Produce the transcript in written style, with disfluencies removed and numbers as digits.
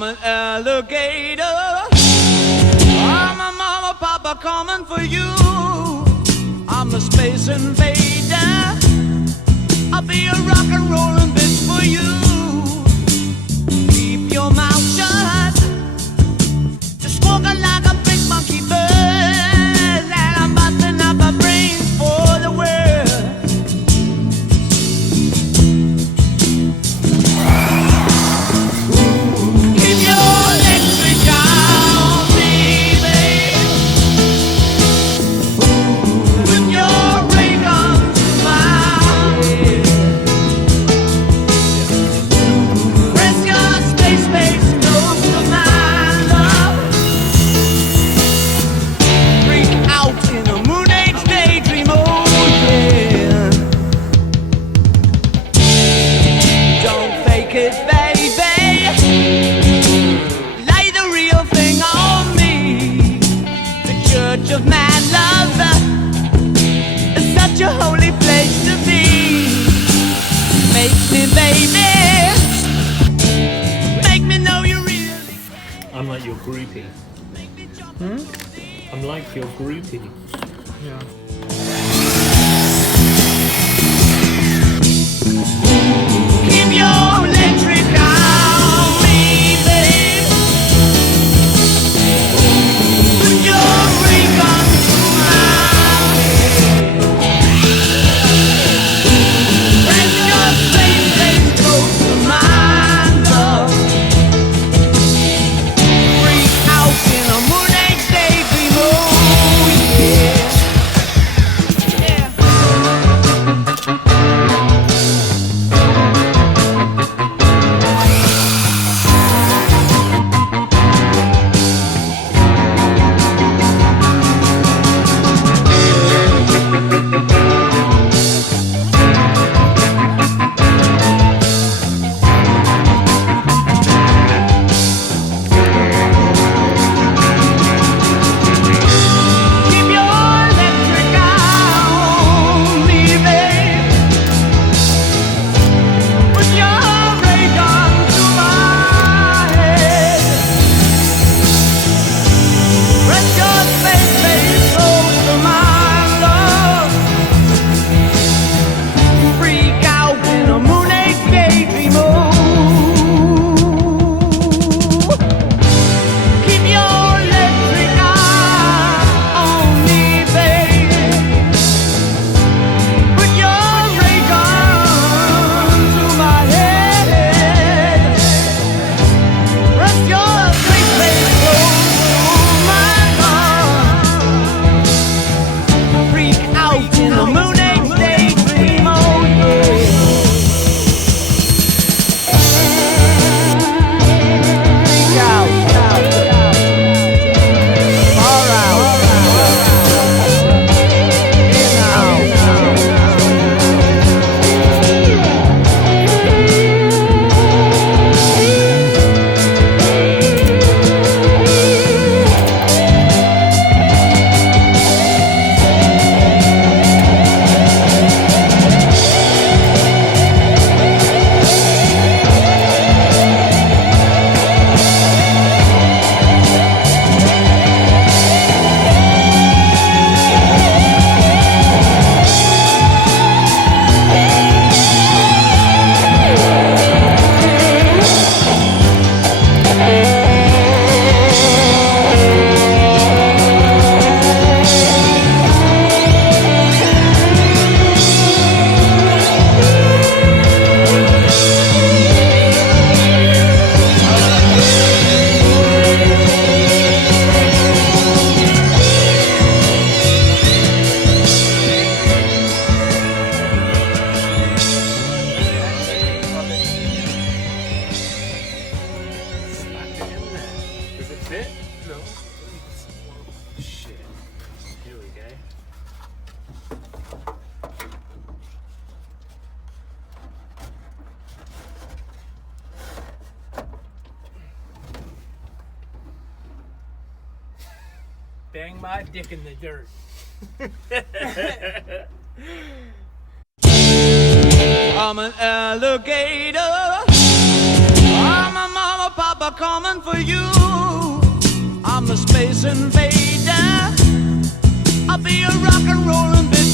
I'm an alligator. I'm a mama, papa coming for you. I'm a space invader. I'll be a rock and rollin' bitch for you. Keep your mouth shut. Just walking like a big monkey bird. And I'm busting up a brain for the world. Of mad love, it's such a holy place to be. Make me, baby, make me know you really. I'm like your groupie. I'm like your groupie. Yeah. Keep your electric on me, babe. Put your ring on to my head. Press your face close to mine, love. Freak out in a moonlight daydream, oh yeah. Bang my dick in the dirt. I'm an alligator. I'm a mama, papa Papa coming for you. I'm the space invader. I'll be a rock and rollin' baby.